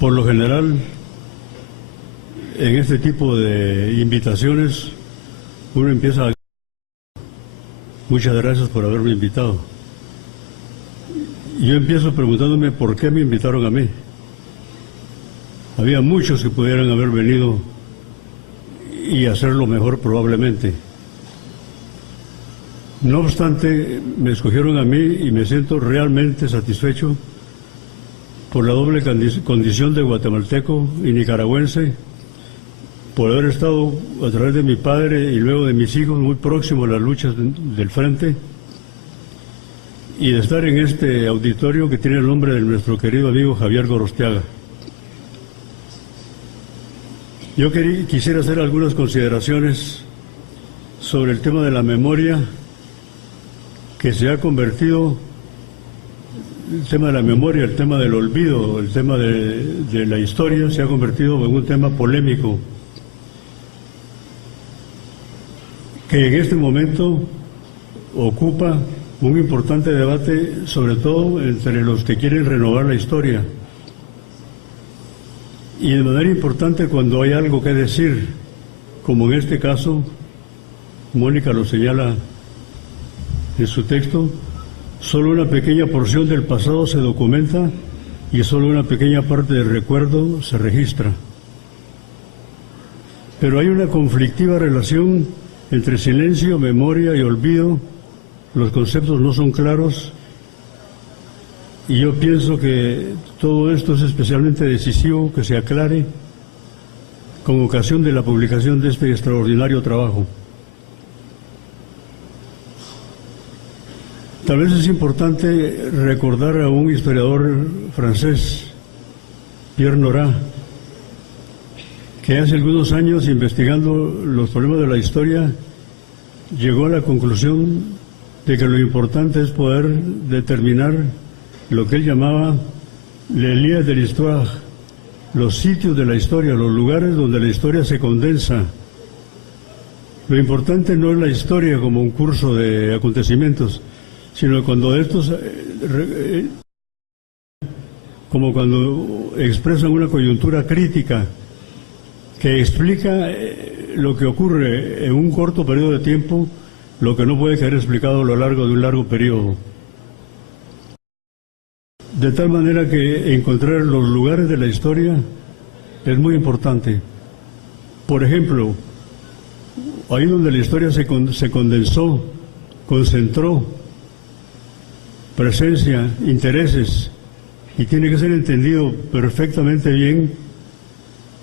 Por lo general, en este tipo de invitaciones, uno empieza a... Muchas gracias por haberme invitado. Yo empiezo preguntándome por qué me invitaron a mí. Había muchos que pudieran haber venido y hacerlo mejor probablemente. No obstante, me escogieron a mí y me siento realmente satisfecho por la doble condición de guatemalteco y nicaragüense, por haber estado a través de mi padre y luego de mis hijos muy próximo a las luchas del frente, y de estar en este auditorio que tiene el nombre de nuestro querido amigo Javier Gorostiaga. Yo quisiera hacer algunas consideraciones sobre el tema de la memoria, que se ha convertido, el tema de la memoria, el tema del olvido, el tema de la historia, se ha convertido en un tema polémico, que en este momento ocupa un importante debate, sobre todo entre los que quieren renovar la historia. Y de manera importante cuando hay algo que decir, como en este caso, Mónica lo señala en su texto, solo una pequeña porción del pasado se documenta y solo una pequeña parte del recuerdo se registra. Pero hay una conflictiva relación entre silencio, memoria y olvido. Los conceptos no son claros y yo pienso que todo esto es especialmente decisivo que se aclare con ocasión de la publicación de este extraordinario trabajo. Tal vez es importante recordar a un historiador francés, Pierre Nora, que hace algunos años, investigando los problemas de la historia, llegó a la conclusión de que lo importante es poder determinar lo que él llamaba les lieux de l'histoire, los sitios de la historia, los lugares donde la historia se condensa. Lo importante no es la historia como un curso de acontecimientos, sino cuando estos, como cuando expresan una coyuntura crítica que explica lo que ocurre en un corto periodo de tiempo, lo que no puede quedar explicado a lo largo de un largo periodo. De tal manera que encontrar los lugares de la historia es muy importante. Por ejemplo, ahí donde la historia se condensó, concentró presencia, intereses, y tiene que ser entendido perfectamente bien,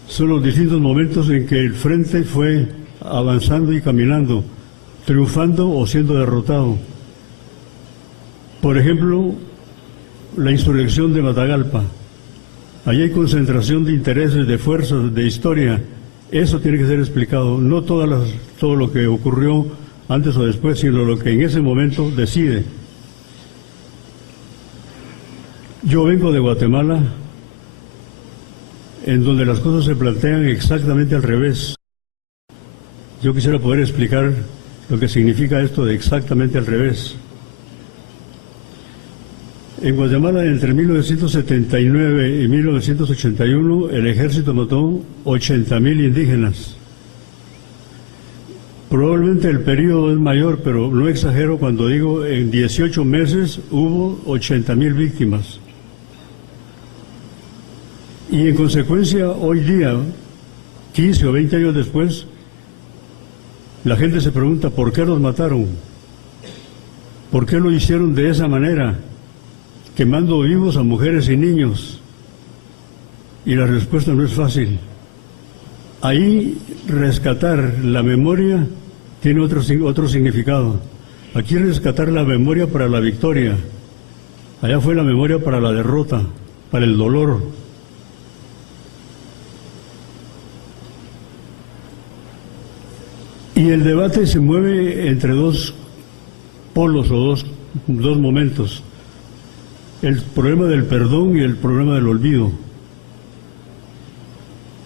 son los distintos momentos en que el frente fue avanzando y caminando, triunfando o siendo derrotado. Por ejemplo, la insurrección de Matagalpa. Allí hay concentración de intereses, de fuerzas, de historia. Eso tiene que ser explicado, no todo lo que ocurrió antes o después, sino lo que en ese momento decide. Yo vengo de Guatemala, en donde las cosas se plantean exactamente al revés. Yo quisiera poder explicar lo que significa esto de exactamente al revés. En Guatemala, entre 1979 y 1981, el ejército mató 80,000 indígenas. Probablemente el periodo es mayor, pero no exagero cuando digo en 18 meses hubo 80,000 víctimas. Y en consecuencia, hoy día, 15 o 20 años después, la gente se pregunta ¿por qué los mataron? ¿Por qué lo hicieron de esa manera? Quemando vivos a mujeres y niños. Y la respuesta no es fácil. Ahí rescatar la memoria tiene otro significado. Aquí rescatar la memoria para la victoria. Allá fue la memoria para la derrota, para el dolor. Y el debate se mueve entre dos polos o dos momentos. El problema del perdón y el problema del olvido.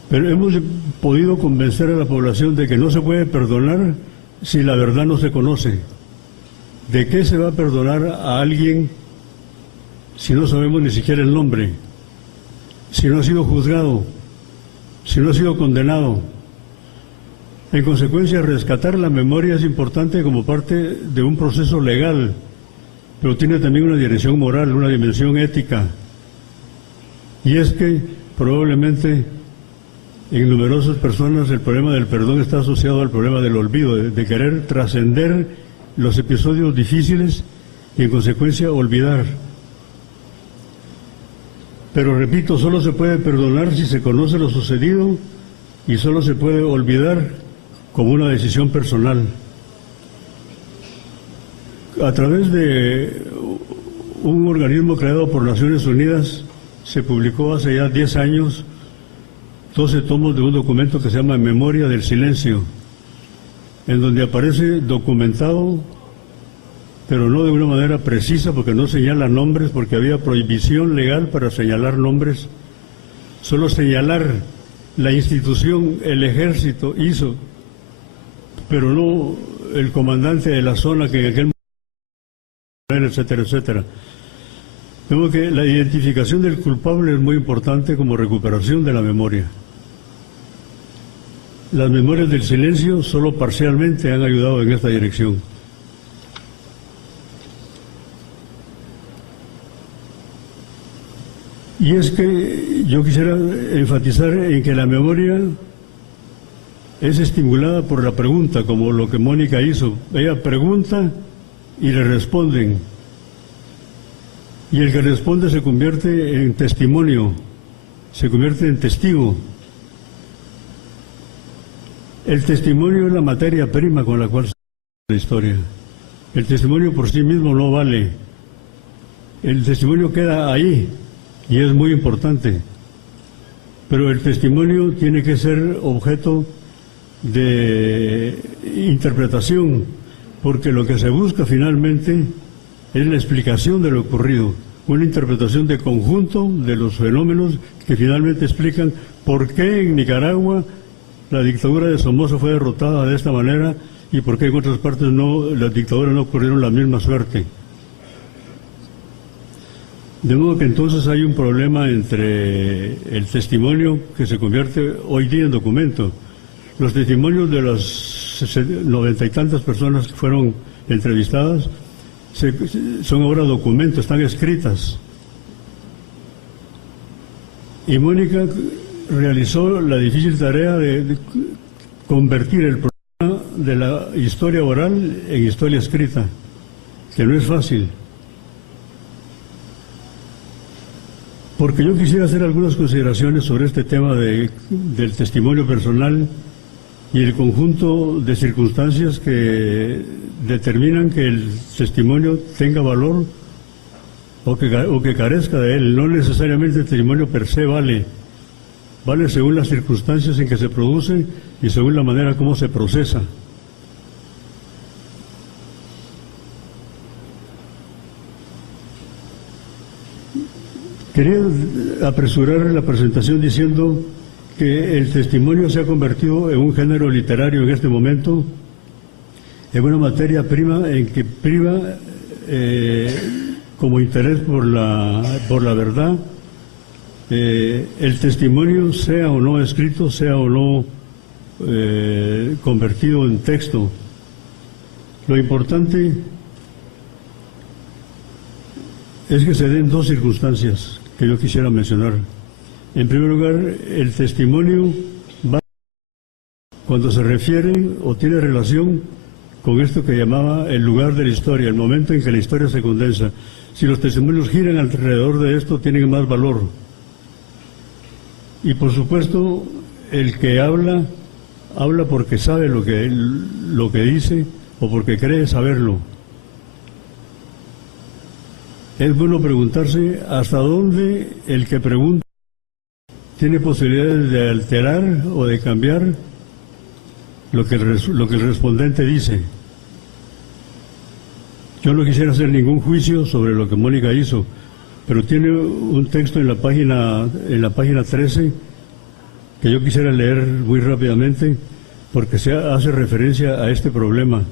Pero hemos podido convencer a la población de que no se puede perdonar si la verdad no se conoce. ¿De qué se va a perdonar a alguien si no sabemos ni siquiera el nombre? si no ha sido juzgado, si no ha sido condenado. En consecuencia, rescatar la memoria es importante como parte de un proceso legal, pero tiene también una dirección moral, una dimensión ética. Y es que probablemente en numerosas personas el problema del perdón está asociado al problema del olvido, de querer trascender los episodios difíciles y en consecuencia olvidar. Pero repito, solo se puede perdonar si se conoce lo sucedido y solo se puede olvidar como una decisión personal. A través de un organismo creado por Naciones Unidas se publicó hace ya 10 años 12 tomos de un documento que se llama Memoria del Silencio, en donde aparece documentado, pero no de una manera precisa, porque no señala nombres, porque había prohibición legal para señalar nombres, solo señalar la institución, el ejército hizo, pero no el comandante de la zona que en aquel momento, etcétera, etcétera. Vemos que la identificación del culpable es muy importante como recuperación de la memoria. Las memorias del silencio solo parcialmente han ayudado en esta dirección. Y es que yo quisiera enfatizar en que la memoria es estimulada por la pregunta, como lo que Mónica hizo. Ella pregunta y le responden. Y el que responde se convierte en testimonio, se convierte en testigo. El testimonio es la materia prima con la cual se hace la historia. El testimonio por sí mismo no vale. El testimonio queda ahí y es muy importante. Pero el testimonio tiene que ser objeto de interpretación, porque lo que se busca finalmente es la explicación de lo ocurrido, una interpretación de conjunto de los fenómenos que finalmente explican por qué en Nicaragua la dictadura de Somoza fue derrotada de esta manera y por qué en otras partes no, las dictaduras no ocurrieron la misma suerte. De modo que entonces hay un problema entre el testimonio que se convierte hoy día en documento. Los testimonios de las 90 y tantas personas que fueron entrevistadas son ahora documentos, están escritas. Y Mónica realizó la difícil tarea de convertir el problema de la historia oral en historia escrita, que no es fácil. Porque yo quisiera hacer algunas consideraciones sobre este tema del testimonio personal y el conjunto de circunstancias que determinan que el testimonio tenga valor o que carezca de él. No necesariamente el testimonio per se vale según las circunstancias en que se produce y según la manera como se procesa. Quería apresurar la presentación diciendo que el testimonio se ha convertido en un género literario en este momento, en una materia prima en que priva como interés por la verdad, el testimonio sea o no escrito, sea o no convertido en texto. Lo importante es que se den dos circunstancias que yo quisiera mencionar. En primer lugar, el testimonio va cuando se refiere o tiene relación con esto que llamaba el lugar de la historia, el momento en que la historia se condensa. Si los testimonios giran alrededor de esto, tienen más valor. Y por supuesto, el que habla porque sabe lo que dice o porque cree saberlo. Es bueno preguntarse hasta dónde el que pregunta tiene posibilidades de alterar o de cambiar lo que el respondente dice. Yo no quisiera hacer ningún juicio sobre lo que Mónica hizo, pero tiene un texto en la página 13 que yo quisiera leer muy rápidamente porque hace referencia a este problema,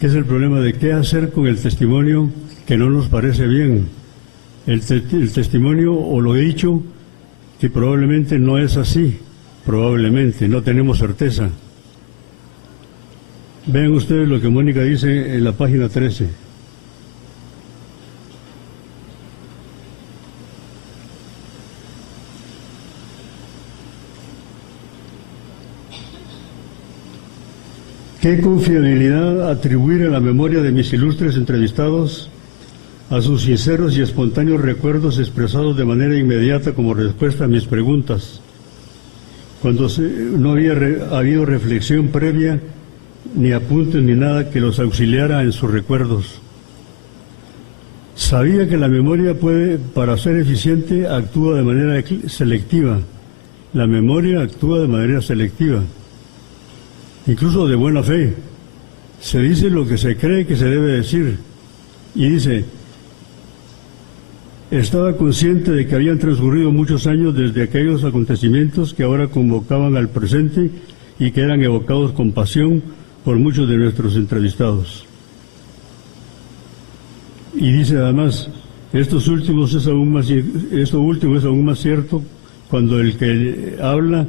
que es el problema de qué hacer con el testimonio que no nos parece bien. El testimonio o lo dicho que probablemente no es así, probablemente, no tenemos certeza. Vean ustedes lo que Mónica dice en la página 13. ¿Qué confiabilidad atribuir a la memoria de mis ilustres entrevistados, a sus sinceros y espontáneos recuerdos expresados de manera inmediata como respuesta a mis preguntas, cuando no había habido reflexión previa, ni apuntes ni nada que los auxiliara en sus recuerdos? Sabía que la memoria puede, para ser eficiente, actúa de manera selectiva. La memoria actúa de manera selectiva, incluso de buena fe. Se dice lo que se cree que se debe decir. Y dice, estaba consciente de que habían transcurrido muchos años desde aquellos acontecimientos que ahora convocaban al presente y que eran evocados con pasión por muchos de nuestros entrevistados. Y dice además, esto último es aún más cierto cuando el que habla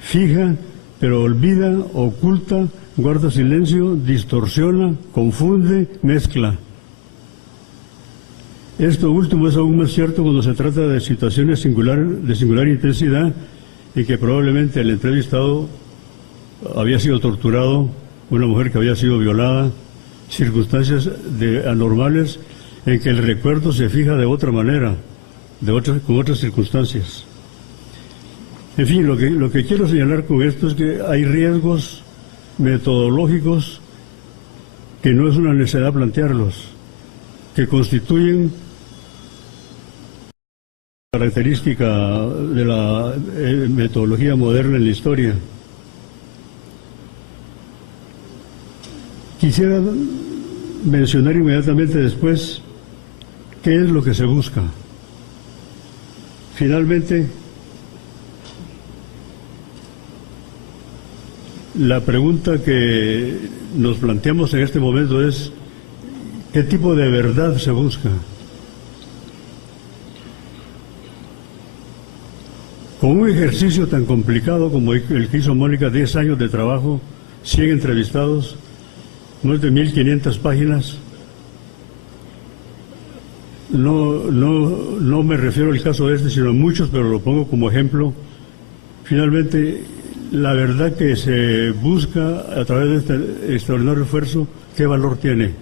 fija, pero olvida, oculta, guarda silencio, distorsiona, confunde, mezcla. Esto último es aún más cierto cuando se trata de situaciones de singular intensidad y que probablemente el entrevistado había sido torturado, una mujer que había sido violada, circunstancias anormales en que el recuerdo se fija de otra manera, con otras circunstancias. En fin, lo que quiero señalar con esto es que hay riesgos metodológicos que no es una necesidad plantearlos, que constituyen característica de la metodología moderna en la historia. Quisiera mencionar inmediatamente después qué es lo que se busca. Finalmente, la pregunta que nos planteamos en este momento es ¿qué tipo de verdad se busca? Con un ejercicio tan complicado como el que hizo Mónica, 10 años de trabajo, 100 entrevistados, más de 1.500 páginas. No me refiero al caso de este, sino a muchos, pero lo pongo como ejemplo. Finalmente, la verdad que se busca a través de este extraordinario esfuerzo, ¿qué valor tiene?